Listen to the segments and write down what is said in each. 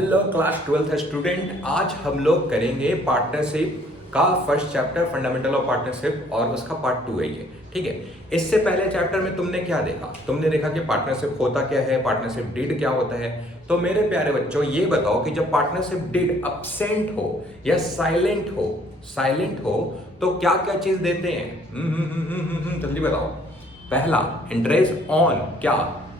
Hello class 12th student, आज हम लोग करेंगे पार्टनरशिप का first chapter fundamental of partnership और उसका पार्ट 2 है ये। ठीक है, इससे पहले चैप्टर में तुमने क्या देखा? तुमने देखा कि पार्टनरशिप होता क्या है, पार्टनरशिप डीड क्या होता है। तो मेरे प्यारे बच्चों, ये बताओ कि जब पार्टनरशिप डीड एब्सेंट हो या साइलेंट हो तो क्या क्या चीज देते हैं? जल्दी बताओ। पहला, इंटरेस्ट ऑन क्या?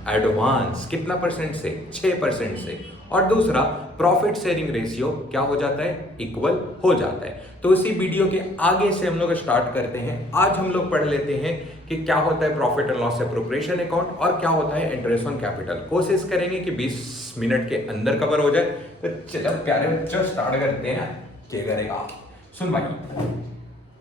एडवांस। कितना परसेंट से? 6% से। और दूसरा, प्रॉफिट शेयरिंग रेशियो क्या हो जाता है? इक्वल हो जाता है। तो इसी वीडियो के आगे से हम लोग स्टार्ट करते हैं। आज हम लोग पढ़ लेते हैं कि क्या होता है profit and loss appropriation account और क्या होता है इंटरेस्ट ऑन कैपिटल। कोशिश करेंगे कि 20 मिनट के अंदर कवर हो जाए। तो चलो प्यारे बच्चों, स्टार्ट करते हैं। क्या करेगा? सुन भाई,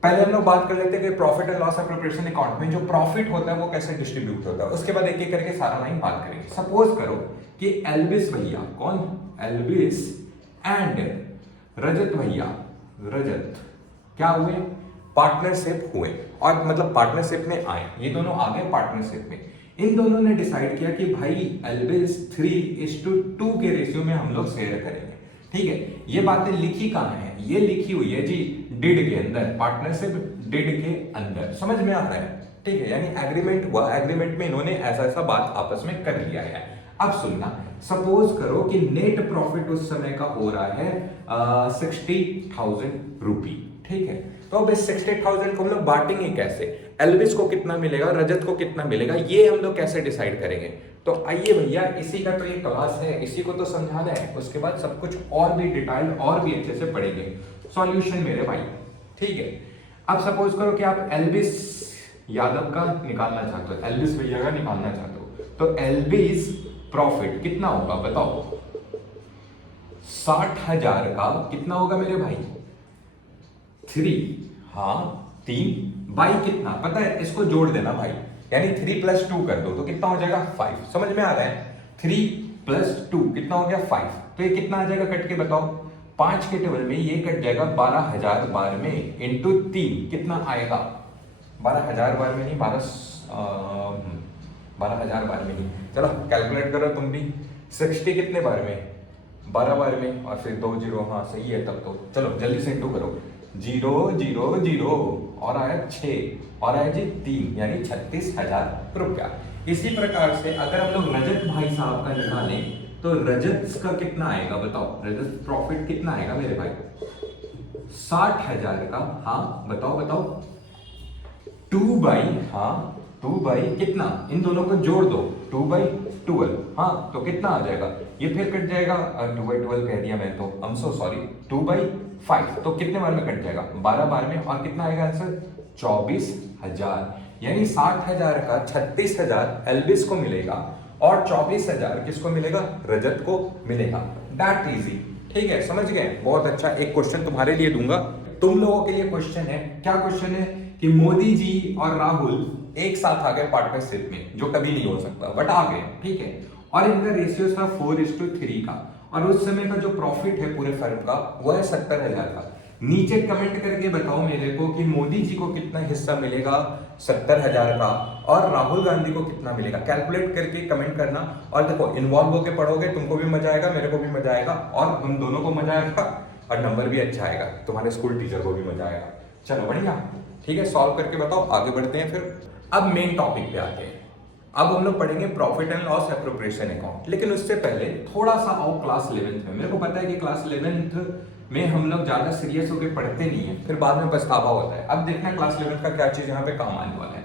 पहले हम लोग बात कर लेते हैं कि profit and loss appropriation account में जो प्रॉफिट होता है वो कैसे डिस्ट्रीब्यूट होता है। उसके बाद एक एक करके सारा लाइन बात करेंगे। सपोज करो कि एल्विस भैया, कौन? एल्विस एंड रजत भैया, रजत क्या हुए? पार्टनरशिप हुए। और मतलब पार्टनरशिप में आए, ये दोनों आ गए पार्टनरशिप में। इन दोनों ने डिसाइड किया कि भाई एल्विस 3:2 के रेशियो में हम लोग शेयर करेंगे। ठीक है, ये बातें लिखी कहां है? ये लिखी हुई है जी डिड के अंदर, पार्टनरशिप डिड के अंदर। समझ में आ रहा है? ठीक है, यानी एग्रीमेंट हुआ, एग्रीमेंट में इन्होंने ऐसा ऐसा बात आपस में कर लिया है। अब सुनना, सपोज करो कि नेट प्रॉफिट उस समय का हो रहा है 60,000 रुपी। ठीक है, तो अब इस 60,000 को हम लोग बांटेंगे कैसे? एल्विस को कितना मिलेगा, रजत को कितना मिलेगा, ये हम लोग कैसे डिसाइड करेंगे? तो आइए भैया, इसी का तो ये क्लास है, इसी को तो समझाना है। उसके बाद सब कुछ और भी डिटेल और भी अच्छे से पढ़ेंगे। सॉल्यूशन मेरे भाई, ठीक है। अब सपोज करो कि आप एल्विस यादव का निकालना चाहते हो, एल्विस भैया का निकालना चाहते हो, तो एल्विस प्रॉफिट कितना होगा बताओ? 60,000 का कितना होगा मेरे भाई? 3, हाँ 3 बाई कितना पता है? इसको जोड़ देना भाई, यानी 3 + 2 कर दो तो कितना हो जाएगा? 5। समझ में आ रहा है? 3 + 2 कितना हो गया? 5। तो ये कितना आ जाएगा कट के बताओ? 5 के टेबल में ये कट जाएगा 12,000 बार में इंटू 3 कितना आएगा? 12,000 बार में नहीं, 12,000 बार में नहीं। चलो कैलकुलेट करो तुम भी। 60 कितने बार में? 12 बार में, और फिर 2 0। हाँ सही है तब तो। चलो जल्दी से इंटू करो। 0 0 0 और आया 6 और आया जी 3, यानी 36,000 रुपया। इसी प्रकार से अगर हम लोग रजत भाई साहब का निकालें तो रजत का कितना आएगा बताओ? रजत प्रॉफिट कितना आएगा मेरे भाई? 60,000 का। हाँ बताओ बताओ। 2 बाई, हाँ 2 बाई कितना? इन दोनों को जोड़ दो, 2/12। हाँ तो कितना आ जाएगा? ये फिर कट जाएगा, 2/12 कह दिया मैं तो, I'm so sorry, 2/5। तो कितने बार में कट जाएगा? 12 बार में। और कितना आएगा आंसर? 24,000। यानी 60,000 का 36,000 एल्विस को मिलेगा और 24,000 किसको मिलेगा? रजत को मिलेगा। That easy. ठीक है, समझ गए? बहुत अच्छा। एक क्वेश्चन तुम्हारे लिए दूंगा, तुम लोगों के लिए क्वेश्चन है। क्या क्वेश्चन है? कि मोदी जी और राहुल एक साथ आ गए पार्टनरशिप में, जो कभी नहीं हो सकता बट आ गए। ठीक है, और इनका रेशियो था 4:3 का, और उस समय का जो प्रॉफिट है पूरे फर्म का वो है 70,000 का। नीचे कमेंट करके बताओ मेरे को कि मोदी जी को कितना हिस्सा मिलेगा 70,000 का, और राहुल गांधी को कितना मिलेगा। कैलकुलेट करके कमेंट करना। और देखो, इन्वॉल्व होकर पढ़ोगे, तुमको भी मजा आएगा, मेरे को भी मजा आएगा, और हम दोनों को मजा आएगा, और नंबर भी अच्छा आएगा, तुम्हारे स्कूल टीचर को भी मजा आएगा। चलो बढ़िया, ठीक है, सॉल्व करके बताओ। आगे बढ़ते हैं फिर। अब मेन टॉपिक पे आते हैं। अब हम लोग पढ़ेंगे profit and loss appropriation account. लेकिन उससे पहले थोड़ा सा आओ क्लास 11th में। मेरे को पता है कि क्लास 11th में हम लोग ज्यादा सीरियस होकर पढ़ते नहीं है, फिर बाद में पछतावा होता है। अब देखना क्लास 11th का क्या चीज यहाँ पे काम आने वाला है।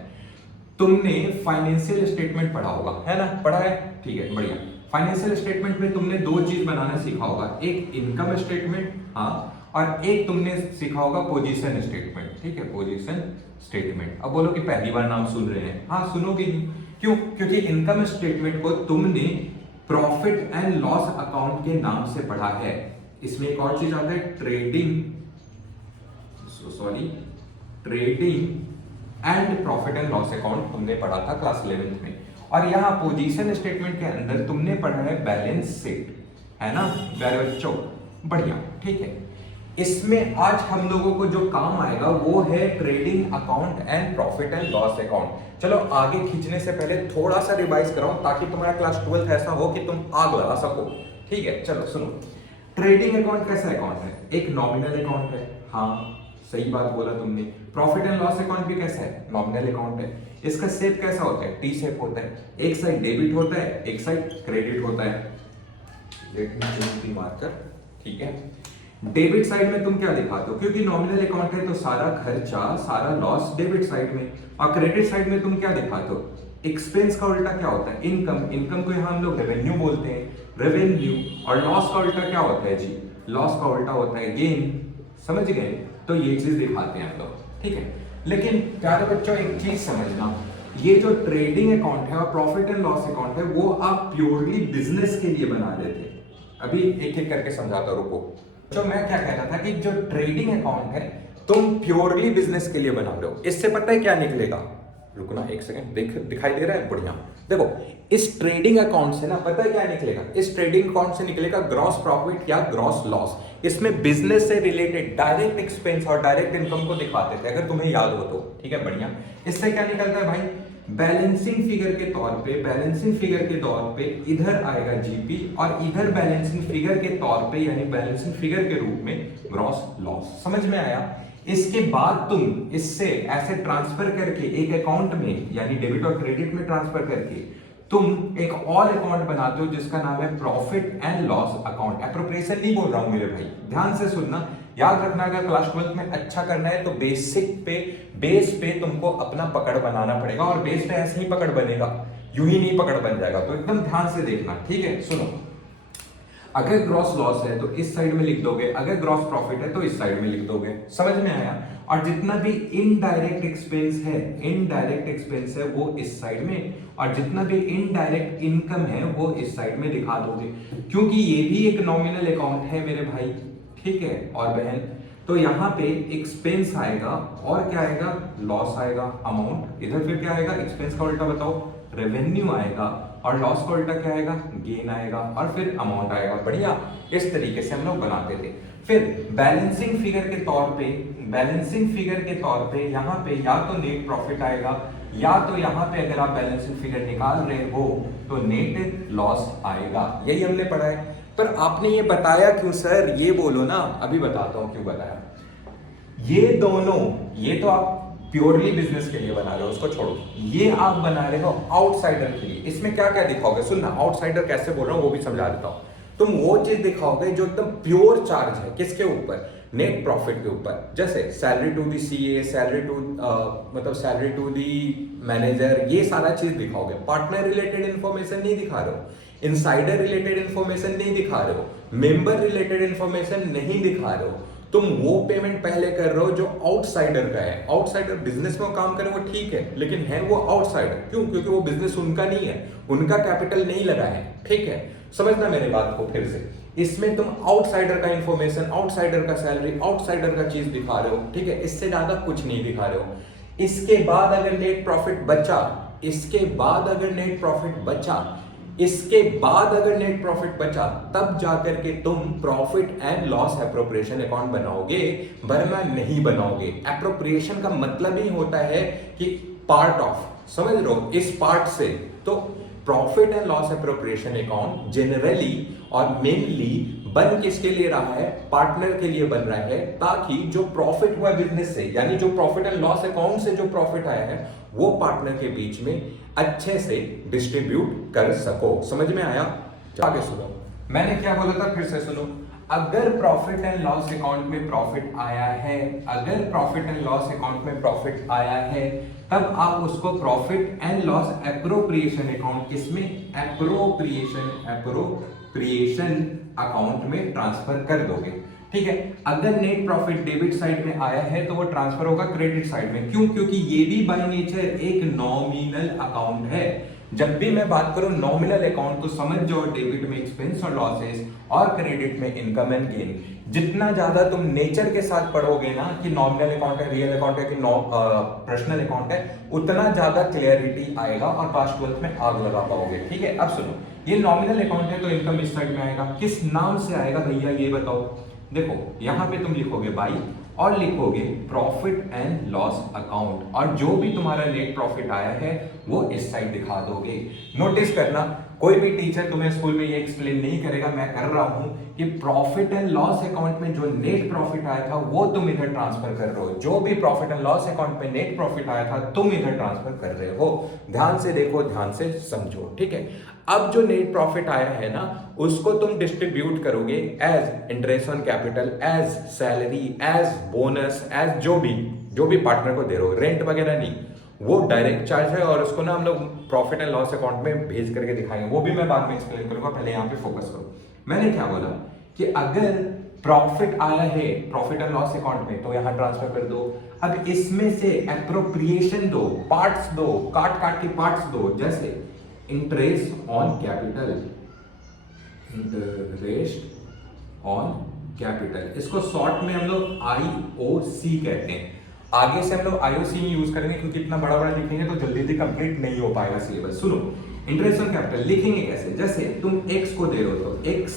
तुमने फाइनेंशियल स्टेटमेंट पढ़ा होगा, है ना? पढ़ा है, ठीक है, बढ़िया। फाइनेंशियल स्टेटमेंट में तुमने 2 चीज बनाना सीखा होगा, एक इनकम स्टेटमेंट, हाँ, और एक तुमने सीखा होगा पोजीशन स्टेटमेंट। ठीक है, पोजीशन स्टेटमेंट। अब बोलो कि पहली बार नाम सुन रहे हैं। हाँ सुनोगे नहीं, क्यों? क्योंकि इनकम स्टेटमेंट को तुमने प्रॉफिट एंड लॉस अकाउंट के नाम से पढ़ा है। इसमें एक और चीज आता है, trading and profit and loss account तुमने पढ़ा था क्लास 11th में। और यहाँ पोजीशन स्टेटमेंट के अंदर तुमने पढ़ा है बैलेंस शीट, है ना प्यारे बच्चों? बढ़िया, ठीक है। इसमें आज हम लोगों को जो काम आएगा वो है trading account and profit and loss account. चलो आगे खींचने से पहले थोड़ा सा रिवाइज कराओ ताकि तुम्हारा क्लास 12th ऐसा हो कि तुम आग लगा सको। ठीक है, चलो सुनो। ट्रेडिंग अकाउंट कैसा अकाउंट है? एक नॉमिनल अकाउंट है। हाँ सही बात बोला तुमने। प्रॉफिट एंड लॉस अकाउंट भी कैसा है? नॉमिनल अकाउंट है। इसका शेप कैसा होता है? टी शेप होता है। एक साइड डेबिट होता है, एक साइड क्रेडिट होता है। Let me change the marker. ठीक है, डेबिट साइड में तुम क्या दिखाते हो? क्योंकि नॉमिनल अकाउंट है तो सारा खर्चा, सारा लॉस डेबिट साइड में। और क्रेडिट साइड में तुम क्या दिखाते हो? एक्सपेंस का उल्टा क्या होता है? इनकम। इनकम को यहाँ हम लोग रेवेन्यू बोलते हैं, रेवेन्यू। और लॉस का उल्टा क्या होता है जी? लॉस का उल्टा होता है गेन। समझ गए? तो ये चीज दिखाते हैं हम लोग। ठीक है, लेकिन प्यारे बच्चों एक चीज समझना, ये जो ट्रेडिंग अकाउंट है और प्रॉफिट एंड लॉस अकाउंट है वो आप प्योरली बिजनेस के लिए बना देते। अभी एक एक करके समझाता, रुको। जो मैं क्या कहता था कि जो ट्रेडिंग अकाउंट है तुम प्योरली बिजनेस के लिए बना रहे हो। इससे पता है क्या निकलेगा? रुकना एक सेकंड, दिखाई दे रहा है? बढ़िया। देखो, इस ट्रेडिंग अकाउंट से ना पता है क्या निकलेगा? इस ट्रेडिंग अकाउंट से निकलेगा ग्रॉस प्रॉफिट या ग्रॉस लॉस। इसमें बिजनेस से रिलेटेड डायरेक्ट एक्सपेंस और डायरेक्ट इनकम को दिखाते थे, अगर तुम्हें याद हो तो। ठीक है, बढ़िया। इससे क्या निकलता है भाई? बैलेंसिंग फिगर के तौर पे, बैलेंसिंग फिगर के तौर पे इधर आएगा जीपी और इधर बैलेंसिंग फिगर के तौर पे यानी बैलेंसिंग फिगर के रूप में ग्रॉस लॉस। समझ में आया? इसके बाद तुम इससे ऐसे ट्रांसफर करके एक अकाउंट में यानी डेबिट और क्रेडिट में ट्रांसफर करके तुम एक और अकाउंट बनाते हो जिसका नाम है profit and loss account. Appropriation नहीं बोल रहा हूं मेरे भाई, ध्यान से सुनना। याद रखना, अगर क्लास 12 में अच्छा करना है तो बेस पे तुमको अपना पकड़ बनाना पड़ेगा। और बेस पे ऐसे ही पकड़ बनेगा, यूं ही नहीं पकड़ बन जाएगा। तो एकदम ध्यान से देखना। ठीक है, सुनो। अगर ग्रॉस लॉस है तो इस साइड में लिख दोगे, अगर ग्रॉस प्रॉफिट है तो इस साइड में लिख दोगे। समझ में आया? और जितना भी इनडायरेक्ट एक्सपेंस है, इनडायरेक्ट एक्सपेंस है वो इस साइड में, और जितना भी इनडायरेक्ट इनकम है वो इस साइड में दिखा दोगे। क्योंकि ये भी एक नॉमिनल अकाउंट है मेरे भाई, ठीक है और बहन। तो यहाँ पे एक्सपेंस आएगा और क्या आएगा? लॉस आएगा, अमाउंट। इधर फिर क्या आएगा? एक्सपेंस का उल्टा बताओ, रेवेन्यू आएगा। और लॉस का उल्टा क्या आएगा? गेन आएगा। और फिर अमाउंट आएगा। बढ़िया, इस तरीके से हम लोग बनाते थे। फिर बैलेंसिंग फिगर के तौर पे, बैलेंसिंग फिगर के तौर पे यहाँ पे या तो नेट प्रॉफिट आएगा या तो यहाँ पे अगर आप बैलेंसिंग फिगर निकाल रहे हो तो नेट लॉस आएगा। यही हमने पढ़ा है। पर आपने ये बताया क्यों सर? ये बोलो ना। अभी बताता हूं क्यों बताया। ये दोनों, ये तो आप प्योरली बिजनेस के लिए बना रहे हो, उसको छोड़ो। ये आप बना रहे हो आउटसाइडर के लिए। इसमें क्या क्या दिखाओगे? सुनना, आउटसाइडर कैसे बोल रहा हूं वो भी समझा देता हूं। तुम वो चीज दिखाओगे जो एकदम प्योर चार्ज है। किसके ऊपर? नेट प्रॉफिट के ऊपर। जैसे salary to the CA, salary to मतलब सैलरी टू दी मैनेजर, ये सारा चीज दिखाओगे। पार्टनर रिलेटेड इंफॉर्मेशन नहीं दिखा रहे हो, इनसाइडर रिलेटेड इंफॉर्मेशन नहीं दिखा रहे हो, मेंबर रिलेटेड इंफॉर्मेशन नहीं दिखा रहे हो। तुम वो पेमेंट पहले कर रहे हो जो आउटसाइडर का है। आउटसाइडर बिजनेस में काम करे वो ठीक है, लेकिन है वो आउटसाइडर। क्यों? क्योंकि वो बिजनेस उनका नहीं है, उनका कैपिटल नहीं लगा है। ठीक है, समझना मेरे बात को फिर से। इसमें तुम आउटसाइडर का इंफॉर्मेशन, आउटसाइडर का सैलरी, आउटसाइडर का चीज दिखा रहे हो। ठीक है, इससे ज्यादा कुछ नहीं दिखा रहे हो। इसके बाद अगर नेट प्रॉफिट बचा, इसके बाद अगर नेट प्रॉफिट बचा, इसके बाद अगर नेट प्रॉफिट बचा, तब जाकर के तुम profit and loss appropriation account बनाओगे, वरना नहीं बनाओगे। एप्रोप्रिएशन का मतलब ही होता है कि पार्ट ऑफ, समझ लो इस पार्ट से। तो profit and loss appropriation account generally और मेनली बन किसके लिए रहा है? पार्टनर के लिए बन रहा है, ताकि जो प्रॉफिट हुआ बिजनेस से, यानी जो प्रॉफिट एंड लॉस अकाउंट से जो प्रॉफिट आया है वो पार्टनर के बीच में अच्छे से डिस्ट्रीब्यूट कर सको। समझ में आया? आगे सुनो, मैंने क्या बोला था फिर से सुनो। अगर प्रॉफिट एंड लॉस अकाउंट में प्रॉफिट आया है, अगर प्रॉफिट एंड लॉस अकाउंट में प्रॉफिट आया है, तब आप उसको profit and loss appropriation account, किसमें? एप्रोप्रिएशन अकाउंट में ट्रांसफर कर दोगे। ठीक है, अगर नेट प्रॉफिट डेबिट साइड में आया है तो वो ट्रांसफर होगा क्रेडिट साइड में। क्यों? क्योंकि ये भी बाय नेचर एक नॉमिनल अकाउंट है। जब भी मैं बात करूं नॉमिनल अकाउंट तो समझ जाओ डेबिट में एक्सपेंस और लॉसेस और क्रेडिट में इनकम एंड गेन। जितना ज्यादा तुम नेचर के साथ पढ़ोगे ना कि नॉमिनल अकाउंट है, रियल अकाउंट है कि पर्सनल अकाउंट है, उतना ज्यादा क्लियरिटी आएगा और क्लास 12 में आग लगा पाओगे। ठीक है, अब सुनो, ये नॉमिनल अकाउंट है तो इनकम इस साइड में आएगा। किस नाम से आएगा भैया ये बताओ? देखो, यहां पे तुम लिखोगे बाई और लिखोगे प्रॉफिट एंड लॉस अकाउंट, और जो भी तुम्हारा नेट प्रॉफिट आया है वो इस साइड दिखा दोगे। नोटिस करना, कोई भी टीचर तुम्हें स्कूल में ये एक्सप्लेन नहीं करेगा, मैं कर रहा हूं कि प्रॉफिट एंड लॉस अकाउंट में जो नेट प्रॉफिट आया था वो तुम इधर ट्रांसफर कर रहे हो, जो भी प्रॉफिट एंड लॉस अकाउंट में नेट प्रॉफिट आया था तुम इधर ट्रांसफर कर रहे हो। ध्यान से देखो, ध्यान से समझो, ठीक है। अब जो नेट प्रॉफिट आया है ना, उसको तुम डिस्ट्रीब्यूट करोगे as interest on capital, as salary, as bonus, as जो भी पार्टनर को दे रहे हो, रेंट वगैरह नहीं, वो डायरेक्ट चार्ज है और उसको ना हम लोग प्रॉफिट एंड लॉस अकाउंट में भेज करके दिखाएंगे, वो भी मैं बाद में एक्सप्लेन करूंगा, पहले यहाँ पे फोकस करो। मैंने क्या बोला कि अगर प्रॉफिट आया है प्रॉफिट एंड लॉस अकाउंट में तो यहां ट्रांसफर कर दो। अब इसमें से एप्रोप्रिएशन दो, पार्ट्स दो, काट काट के पार्ट्स दो, जैसे interest on capital, interest on capital, इसको शॉर्ट में हम लोग IOC कहते हैं। आगे से हम लोग IOC यूज करेंगे क्योंकि इतना बड़ा बड़ा लिखेंगे तो जल्दी जल्दी कंप्लीट नहीं हो पाएगा सिलेबस। सुनो, इंटरेस्ट ऑन कैपिटल लिखेंगे कैसे, जैसे तुम x को दे रहे हो तो x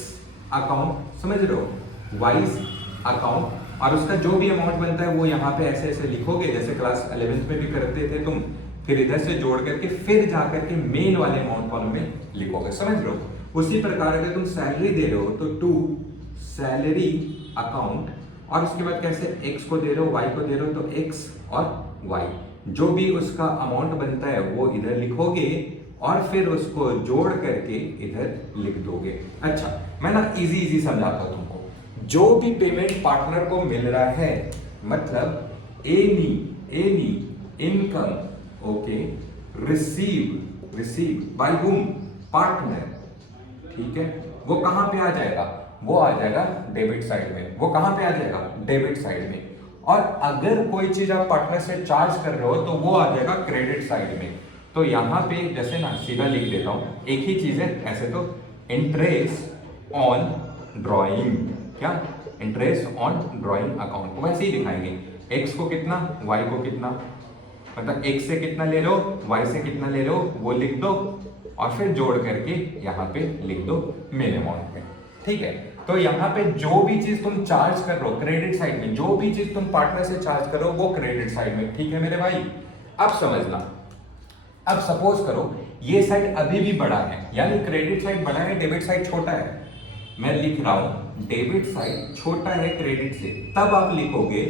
अकाउंट समझ रहे हो, वाइज अकाउंट, और उसका जो भी अमाउंट बनता है वो यहाँ पे ऐसे ऐसे लिखोगे, जैसे क्लास 11th में भी करते थे तुम, फिर इधर से जोड़ करके फिर जाकर के मेन वाले अमाउंट कॉलम में लिखोगे, समझ रहे हो। उसी प्रकार अगर तुम सैलरी दे रहे हो तो टू सैलरी अकाउंट, और उसके बाद कैसे x को दे रहे हो, y को दे रहे हो तो x और y, जो भी उसका अमाउंट बनता है वो इधर लिखोगे और फिर उसको जोड़ करके इधर लिख दोगे। अच्छा, मैं ना इजी समझाता हूं तुमको। जो भी पेमेंट पार्टनर को मिल रहा है, मतलब any income, okay, receive by whom, partner, ठीक है, वो कहां पे आ जाएगा, वो आ जाएगा डेबिट साइड में। वो कहां पे आ जाएगा, डेबिट साइड में। और अगर कोई चीज आप पार्टनर से चार्ज कर रहे हो तो वो आ जाएगा क्रेडिट साइड में। तो यहां पे जैसे ना सीधा लिख देता हूं, एक ही चीज है ऐसे, तो इंटरेस्ट ऑन ड्रॉइंग, क्या, इंटरेस्ट ऑन ड्रॉइंग अकाउंट, वैसे ही दिखाएंगे, x को कितना, y को कितना, मतलब x से कितना ले लो, y से कितना ले लो, वो लिख दो और फिर जोड़ करके यहाँ पे लिख दो मेन अमाउंट में, ठीक है। तो यहाँ पे जो भी चीज तुम चार्ज कर रहे हो क्रेडिट साइड में, जो भी चीज तुम पार्टनर से चार्ज कर रहे हो वो क्रेडिट साइड में, ठीक है मेरे भाई। अब समझना, अब सपोज करो ये साइड अभी भी बड़ा है, यानी क्रेडिट साइड बड़ा है, डेबिट साइड छोटा है। मैं लिख रहा हूं डेबिट साइड छोटा है क्रेडिट से, तब आप लिखोगे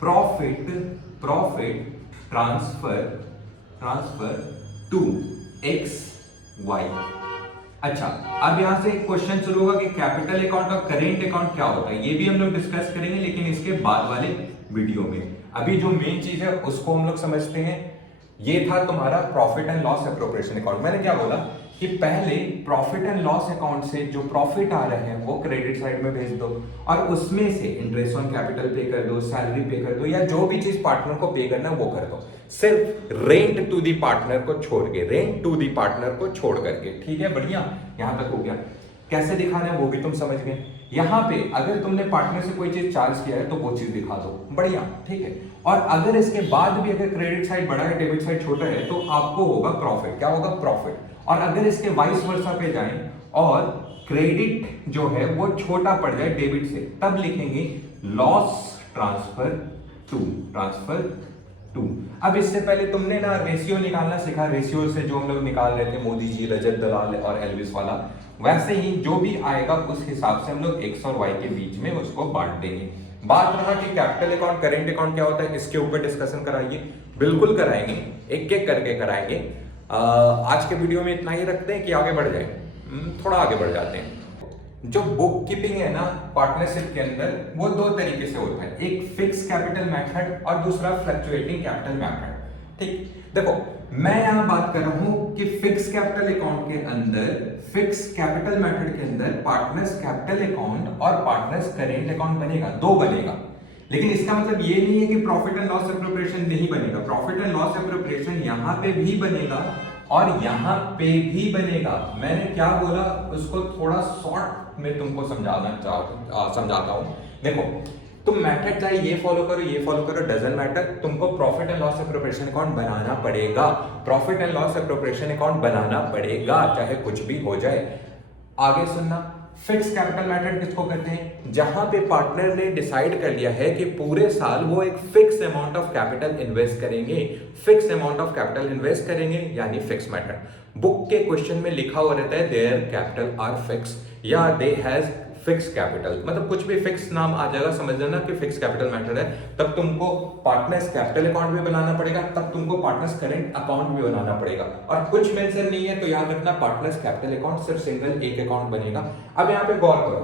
प्रॉफिट ट्रांसफर टू XY। अच्छा, अब यहां से एक क्वेश्चन शुरू होगा कि कैपिटल अकाउंट और करेंट अकाउंट क्या होता है, ये भी हम लोग डिस्कस करेंगे लेकिन इसके बाद वाले वीडियो में। अभी जो मेन चीज है उसको हम लोग समझते हैं। ये था तुम्हारा profit and loss appropriation account. मैंने क्या बोला कि पहले प्रॉफिट एंड लॉस अकाउंट से जो प्रॉफिट आ रहे हैं वो क्रेडिट साइड में भेज दो, और उसमें से इंटरेस्ट ऑन कैपिटल पे कर दो, सैलरी पे कर दो, या जो भी चीज पार्टनर को पे करना है वो कर दो, सिर्फ रेंट टू दी पार्टनर को छोड़ के, रेंट टू दी पार्टनर को छोड़ करके, ठीक है, बढ़िया, यहां तक हो गया। कैसे दिखाना है वो भी तुम समझ गए। यहां पे अगर तुमने पार्टनर से कोई चीज चार्ज किया है तो वो चीज दिखा दो, बढ़िया, ठीक है। और अगर इसके बाद भी अगर क्रेडिट साइड बड़ा है डेबिट साइड छोटा है तो आपको होगा प्रॉफिट, क्या होगा, प्रॉफिट। और अगर इसके वाइस वर्सा पे जाएं और क्रेडिट जो है वो छोटा पड़ जाए डेबिट से, तब लिखेंगे लॉस ट्रांसफर टू। अब इससे पहले तुमने ना रेशियो निकालना सीखा, रेशियो से जो हम लोग निकाल रहे थे मोदी जी, रजत दलाल और एल्विस वाला, वैसे ही जो भी आएगा उस हिसाब से हम लोग x और y के बीच में उसको बांट देंगे। बात रहा कि कैपिटल अकाउंट करेंट अकाउंट क्या होता है, इसके ऊपर डिस्कशन कराइए, बिल्कुल कराएंगे, एक एक करके कराएंगे। आज के वीडियो में इतना ही रखते हैं कि आगे बढ़ जाए, थोड़ा आगे बढ़ जाते हैं। जो बुक कीपिंग है ना पार्टनरशिप के अंदर, वो दो तरीके से होता है, एक फिक्स कैपिटल मेथड और दूसरा फ्लक्चुएटिंग कैपिटल मेथड। ठीक, देखो मैं यहां बात कर रहा हूं कि फिक्स कैपिटल अकाउंट के अंदर, फिक्स कैपिटल मेथड के अंदर पार्टनर्स कैपिटल अकाउंट और पार्टनर्स करेंट अकाउंट बनेगा, दो बनेगा। लेकिन इसका मतलब ये नहीं है कि प्रॉफिट एंड लॉस एप्रोप्रिएशन नहीं बनेगा, प्रॉफिट एंड लॉस एप्रोप्रिएशन यहां पे भी बनेगा और यहां पे भी बनेगा। मैंने क्या बोला उसको थोड़ा शॉर्ट में तुमको समझाता हूं। देखो तुम मेथड चाहे ये फॉलो करो, डजंट मैटर, तुमको profit and loss appropriation account बनाना पड़ेगा, profit and loss appropriation account बनाना पड़ेगा, चाहे कुछ भी हो जाए। आगे सुनना, फिक्स कैपिटल मेथड किसको कहते हैं? जहां पे पार्टनर ने डिसाइड कर लिया है कि पूरे साल वो एक fix amount of capital invest करेंगे, fix amount of capital invest करेंगे, यानी फिक्स मेथड। बुक के क्वेश्चन में लिखा हुआ रहता है देयर कैपिटल आर फिक्स या दे हैज फिक्स कैपिटल, मतलब कुछ भी फिक्स नाम आ जाएगा, समझ लेना कि फिक्स कैपिटल मेथड है। तब तुमको पार्टनर्स कैपिटल अकाउंट भी बनाना पड़ेगा, तब तुमको पार्टनर्स करंट अकाउंट भी बनाना पड़ेगा, और कुछ मेंशन नहीं है तो याद रखना पार्टनर्स कैपिटल अकाउंट सिर्फ सिंगल एक अकाउंट बनेगा। अब यहाँ पे गौर करो,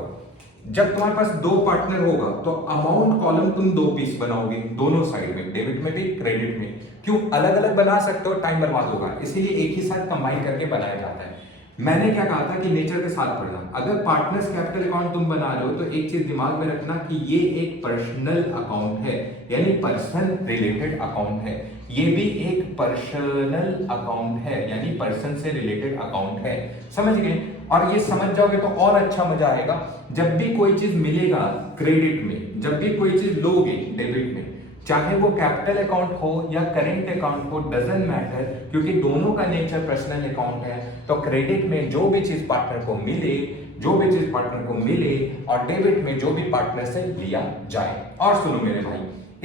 जब तुम्हारे पास दो पार्टनर होगा तो अमाउंट कॉलम तुम दो पीस बनाओगे दोनों साइड में, डेबिट में भी क्रेडिट में। क्यों? अलग अलग बना सकते हो, टाइम बर्बाद होगा, इसीलिए एक ही साथ कंबाइन करके बनाया जाता है। मैंने क्या कहा था कि नेचर के साथ पढ़ना। अगर पार्टनर्स कैपिटल अकाउंट तुम बना रहे हो तो एक चीज दिमाग में रखना कि ये एक पर्सनल अकाउंट है, यानी पर्सन रिलेटेड अकाउंट है। ये भी एक पर्सनल अकाउंट है, यानी पर्सन से रिलेटेड अकाउंट है। समझ गए? और ये समझ जाओगे तो और अच्छा मजा आएगा। जब भी कोई चीज मिलेगा क्रेडिट में, जब भी कोई चीज लोगे डेबिट में, चाहे वो कैपिटल अकाउंट हो या करेंट अकाउंट हो, डजंट मैटर, क्योंकि दोनों का नेचर पर्सनल अकाउंट है। तो क्रेडिट में जो भी चीज पार्टनर को मिले, जो भी चीज पार्टनर को मिले, और डेबिट में जो भी पार्टनर से लिया जाए। और सुनो मेरे भाई,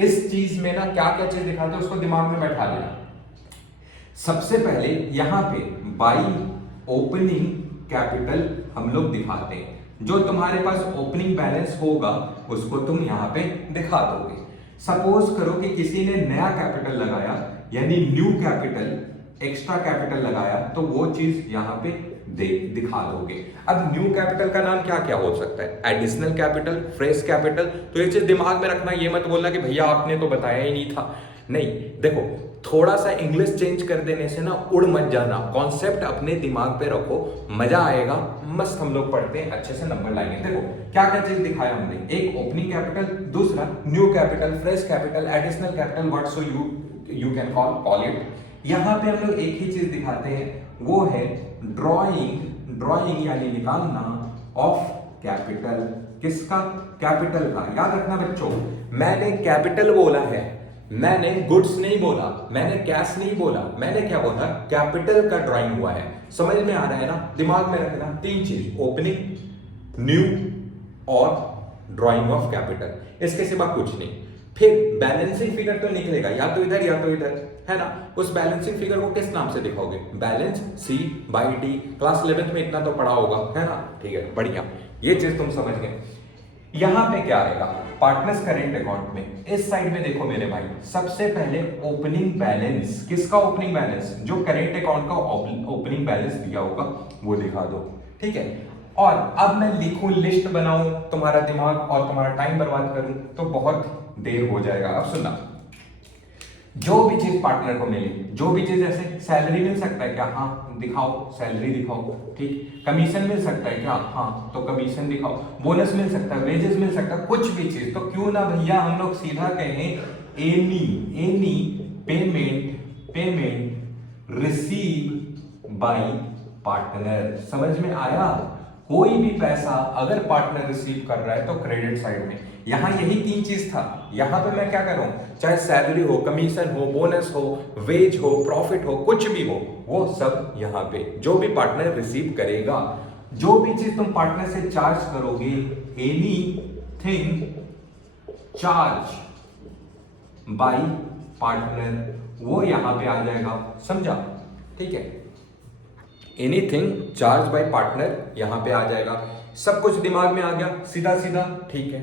इस चीज में ना क्या क्या चीज दिखाते हैं उसको दिमाग में बैठा लेना। सबसे पहले यहां पे बाई ओपनिंग कैपिटल हम लोग दिखाते हैं। जो तुम्हारे पास ओपनिंग बैलेंस होगा उसको तुम यहां पे दिखा दोगे। सपोज करो कि किसी ने नया कैपिटल लगाया, यानी न्यू कैपिटल, एक्स्ट्रा कैपिटल लगाया, तो वो चीज यहां पे दिखा दोगे। अब न्यू कैपिटल का नाम क्या क्या हो सकता है? Additional capital, fresh capital. तो ये चीज दिमाग में रखना, ये मत बोलना कि भैया आपने तो बताया ही नहीं था। नहीं, देखो थोड़ा सा इंग्लिश चेंज कर देने से ना उड़ मत जाना, कॉन्सेप्ट अपने दिमाग पे रखो, मजा आएगा, मस्त हम लोग पढ़ते हैं, अच्छे से नंबर लाएंगे। देखो क्या क्या चीज दिखाया हमने, एक ओपनिंग कैपिटल, दूसरा new capital, fresh capital, additional capital, what so you can call it. यहां पे हम लोग एक ही चीज दिखाते हैं, वो है ड्रॉइंग यानी निकालना ऑफ कैपिटल। किसका? कैपिटल का। याद रखना बच्चों, मैंने कैपिटल बोला है, मैंने गुड्स नहीं बोला, मैंने कैश नहीं बोला, मैंने क्या बोला? कैपिटल का ड्राइंग हुआ है। समझ में आ रहा है ना? दिमाग में रखना तीन चीज, ओपनिंग, न्यू और ड्राइंग ऑफ कैपिटल, इसके सिवा कुछ नहीं। फिर बैलेंसिंग फिगर तो निकलेगा, या तो इधर या तो इधर, है ना? उस बैलेंसिंग फिगर को किस नाम से दिखाओगे? Balance C by D. Class 11th में इतना तो पढ़ा होगा, है ना? ठीक है, बढ़िया, ये चीज तुम समझ गए। यहां पे क्या आएगा? पार्टनर्स करेंट अकाउंट में इस साइड में देखो मेरे भाई, सबसे पहले ओपनिंग बैलेंस। किसका ओपनिंग बैलेंस? जो करेंट अकाउंट का ओपनिंग बैलेंस दिया होगा वो दिखा दो, ठीक है? और अब मैं लिखूं, लिस्ट बनाऊं, तुम्हारा दिमाग और तुम्हारा टाइम बर्बाद करूं तो बहुत देर हो जाएगा। अब सुनना, जो भी चीज पार्टनर को मिली, जो भी चीज, जैसे सैलरी मिल सकता है क्या? हाँ दिखाओ, सैलरी दिखाओ, ठीक। कमीशन मिल सकता है क्या? हाँ तो कमीशन दिखाओ। बोनस मिल सकता है, वेजेस मिल सकता है, कुछ भी चीज। तो क्यों ना भैया हम लोग सीधा कहें any payment receive by partner. समझ में आया? कोई भी पैसा अगर पार्टनर रिसीव कर रहा है तो क्रेडिट साइड में। यहां यही तीन चीज था। यहां पे मैं क्या कर रहा हूं, चाहे सैलरी हो, कमीशन हो, बोनस हो, वेज हो, प्रॉफिट हो, कुछ भी हो, वो सब यहां पे जो भी पार्टनर रिसीव करेगा, जो भी चीज तुम पार्टनर से चार्ज करोगे, एनीथिंग चार्ज बाय पार्टनर, वो यहां पे आ जाएगा। समझा? ठीक है, एनीथिंग चार्ज बाय पार्टनर यहां पे आ जाएगा। सब कुछ दिमाग में आ गया, सीधा सीधा, ठीक है।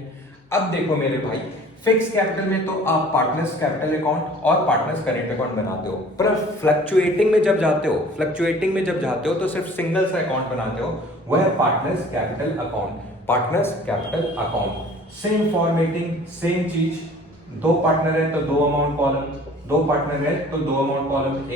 अब देखो मेरे भाई, फिक्स कैपिटल में तो आप पार्टनर्स कैपिटल अकाउंट और पार्टनर्स करेंट अकाउंट बनाते हो, पर फ्लक्चुएटिंग में जब जाते हो तो सिर्फ सिंगल सा अकाउंट बनाते हो, वह है partners capital account. Partners capital account same formatting, same चीज। दो पार्टनर है तो दो अमाउंट कॉलम, दो पार्टनर है तो दो amount column,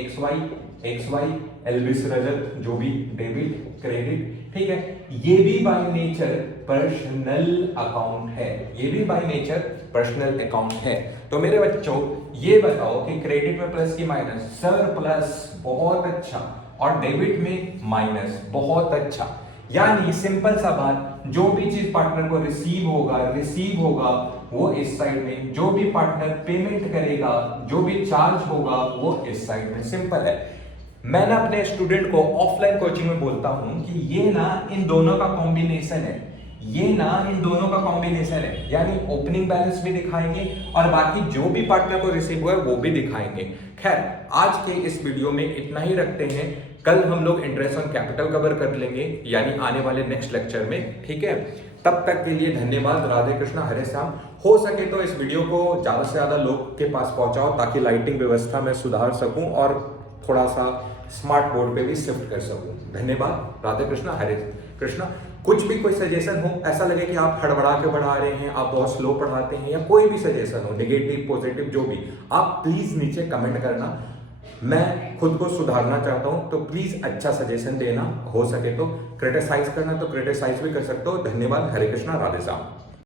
X Y, Elvis Rajat, जो भी डेबिट क्रेडिट, ठीक है। ये भी बाय नेचर पर्सनल अकाउंट है, ये भी बाय नेचर पर्सनल अकाउंट है। तो मेरे बच्चों ये बताओ कि क्रेडिट में प्लस की माइनस? सर प्लस, बहुत अच्छा, और डेबिट में माइनस, बहुत अच्छा। यानी सिंपल सा बात, जो भी चीज पार्टनर को रिसीव होगा वो इस साइड में, जो भी पार्टनर पेमेंट करेगा, जो भी चार्ज होगा वो इस साइड में। सिंपल है। मैं ना अपने स्टूडेंट को ऑफलाइन कोचिंग में बोलता हूं कि ये ना इन दोनों का कॉम्बिनेशन है, ये ना इन दोनों का कॉम्बिनेशन है, यानी ओपनिंग बैलेंस भी दिखाएंगे और बाकी जो भी पार्टनर को रिसीव हुआ है वो भी दिखाएंगे। खैर, आज के इस वीडियो में इतना ही रखते हैं। कल हम लोग इंटरेस्ट ऑन कैपिटल कवर कर लेंगे, यानी आने वाले नेक्स्ट लेक्चर में, ठीक है। तब तक के लिए धन्यवाद। राधे कृष्णा, हरे श्याम। हो सके तो इस वीडियो को ज्यादा से ज्यादा लोग के पास पहुंचाओ ताकि लाइटिंग व्यवस्था में सुधार सकूं और थोड़ा सा स्मार्ट बोर्ड पे भी शिफ्ट कर सकूं। धन्यवाद। राधे कृष्णा, हरे कृष्णा। कुछ भी कोई सजेशन हो, ऐसा लगे कि आप हड़बड़ा के पढ़ा रहे हैं, आप बहुत स्लो पढ़ाते हैं, या कोई भी सजेशन हो, नेगेटिव पॉजिटिव जो भी, आप प्लीज नीचे कमेंट करना। मैं खुद को सुधारना चाहता हूं, तो प्लीज अच्छा सजेशन देना। हो सके तो क्रिटिसाइज करना तो क्रिटिसाइज भी कर सकते हो। धन्यवाद। हरे कृष्णा, राधे श्याम।